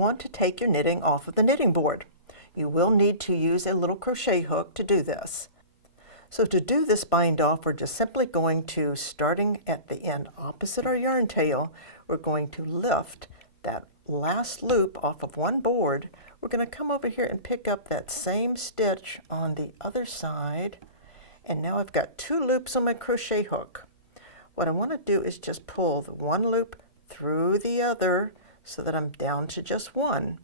want to take your knitting off of the knitting board. You will need to use a little crochet hook to do this. So to do this bind off, we're just simply going to, starting at the end opposite our yarn tail, we're going to lift that last loop off of one board. We're going to come over here and pick up that same stitch on the other side. And now I've got 2 loops on my crochet hook. What I want to do is just pull the one loop through the other so that I'm down to just 1.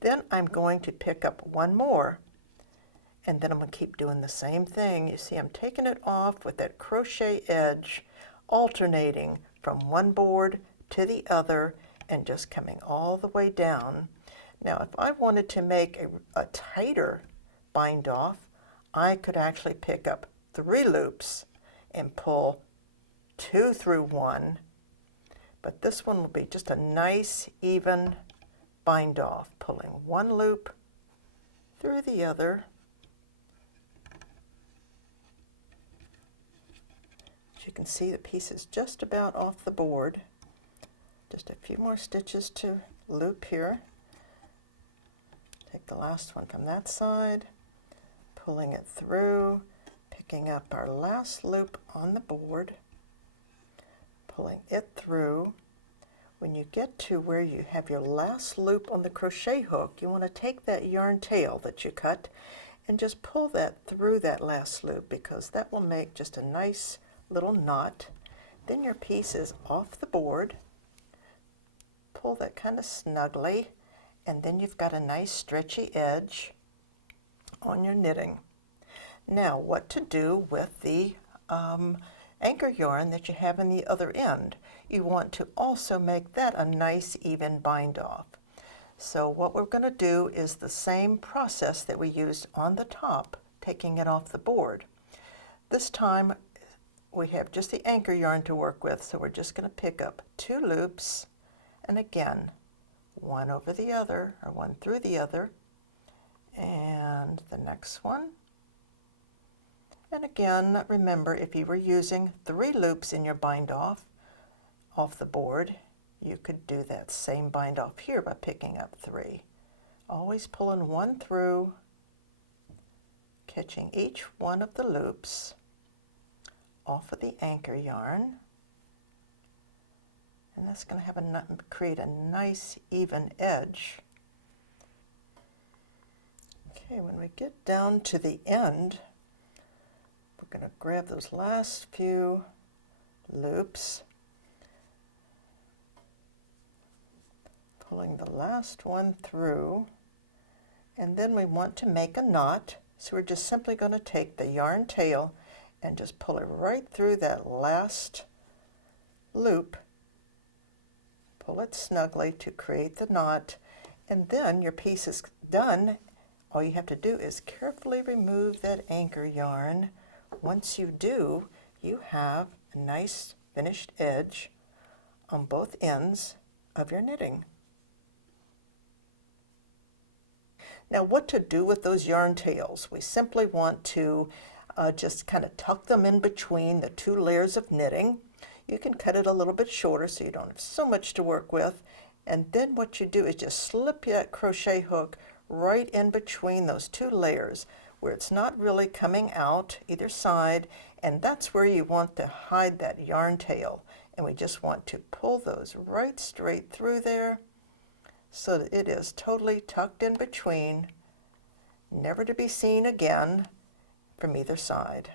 Then I'm going to pick up 1 more, and then I'm going to keep doing the same thing. You see, I'm taking it off with that crochet edge, alternating from one board to the other and just coming all the way down. Now, if I wanted to make a tighter bind off, I could actually pick up 3 loops and pull 2 through 1, but this one will be just a nice even bind off, pulling 1 loop through the other. As you can see, the piece is just about off the board. Just a few more stitches to loop here. Take the last one from that side, pulling it through, picking up our last loop on the board, pulling it through. When you get to where you have your last loop on the crochet hook, you want to take that yarn tail that you cut and just pull that through that last loop, because that will make just a nice little knot. Then your piece is off the board. Pull that kind of snugly, and then you've got a nice stretchy edge on your knitting. Now, what to do with the anchor yarn that you have in the other end? You want to also make that a nice even bind off. So what we're going to do is the same process that we used on the top, taking it off the board. This time we have just the anchor yarn to work with, so we're just going to pick up 2 loops, and again, one over the other, or one through the other, and the next one. And again, remember, if you were using 3 loops in your bind off the board, you could do that same bind off here by picking up 3. Always pulling 1 through, catching each one of the loops off of the anchor yarn. And that's going to create a nice even edge. Okay, when we get down to the end, we're going to grab those last few loops, pulling the last one through, and then we want to make a knot, so we're just simply going to take the yarn tail and just pull it right through that last loop, pull it snugly to create the knot, and then your piece is done. All you have to do is carefully remove that anchor yarn. Once you do, you have a nice finished edge on both ends of your knitting. Now, what to do with those yarn tails? We simply want to just kind of tuck them in between the 2 layers of knitting. You can cut it a little bit shorter so you don't have so much to work with. And then what you do is just slip that crochet hook right in between those 2 layers where it's not really coming out either side, and that's where you want to hide that yarn tail. And we just want to pull those right straight through there so that it is totally tucked in between, never to be seen again from either side.